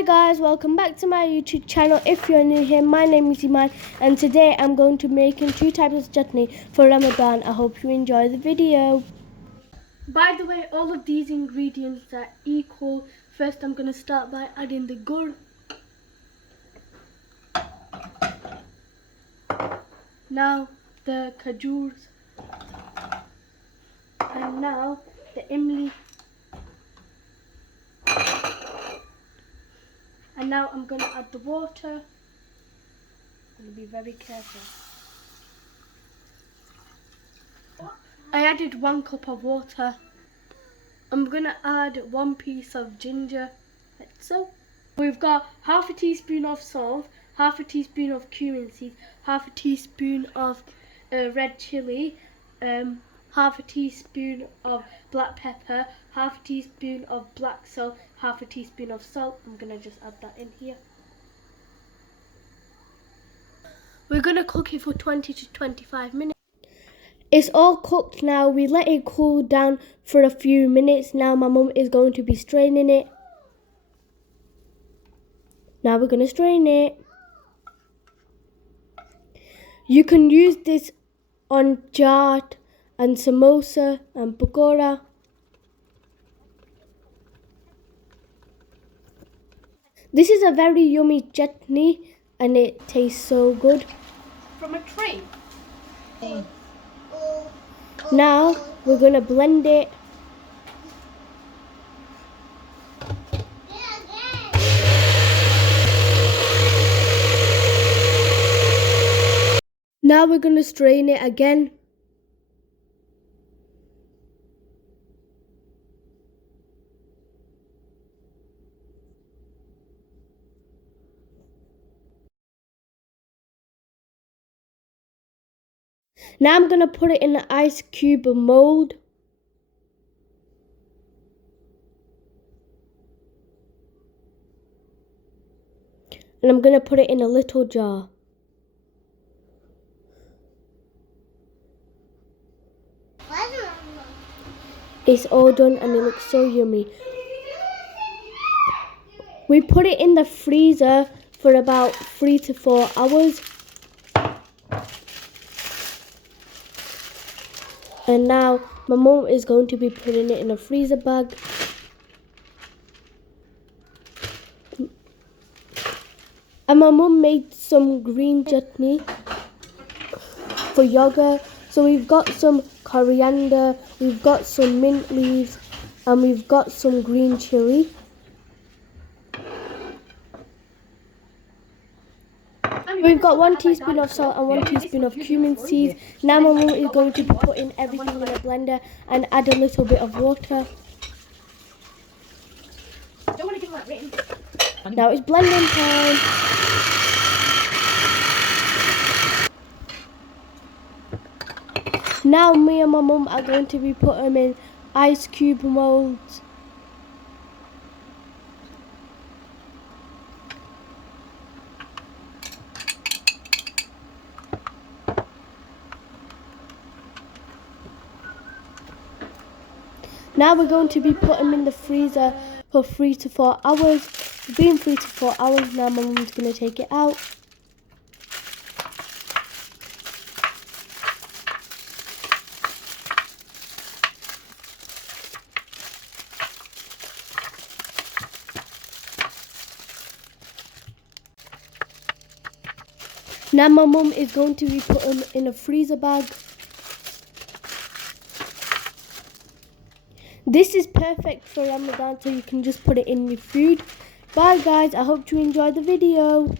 Hi guys, welcome back to my YouTube channel. If you're new here, my name is Iman and today I'm going to be making 2 types of chutney for Ramadan. I hope you enjoy the video. By the way, all of these ingredients are equal. First I'm going to start by adding the gur. Now the khajurs. And now the imli. And now I'm going to add the water. I'm going to be very careful. I added 1 cup of water. I'm going to add 1 piece of ginger, like so. We've got half a teaspoon of sonff, half a teaspoon of cumin seeds, half a teaspoon of red chilli, half a teaspoon of black pepper, half a teaspoon of black salt, half a teaspoon of salt. I'm going to just add that in here. We're going to cook it for 20 to 25 minutes. It's all cooked now. We let it cool down for a few minutes. Now my mum is going to be straining it. Now we're going to strain it. You can use this on chaat and samosa and pakora. This is a very yummy chutney and it tastes so good. From a tree. Now we're going to blend it. Now we're going to strain it again. Now I'm going to put it in the ice cube mold. And I'm going to put it in a little jar. It's all done and it looks so yummy. We put it in the freezer for about 3 to 4 hours. And now my mum is going to be putting it in a freezer bag. And my mum made some green chutney for yogurt. So we've got some coriander, we've got some mint leaves, and we've got some green chilli. We've got 1 teaspoon of salt and 1 teaspoon of cumin seeds. Now my mum is going to be putting everything in a blender and add a little bit of water. Now it's blending time. Now me and my mum are going to be putting them in ice cube molds. Now we're going to be putting them in the freezer for 3 to 4 hours. It's been 3 to 4 hours now. My mum's going to take it out. Now my mum is going to be putting them in a freezer bag. This is perfect for Ramadan, so you can just put it in your food. Bye guys, I hope you enjoyed the video.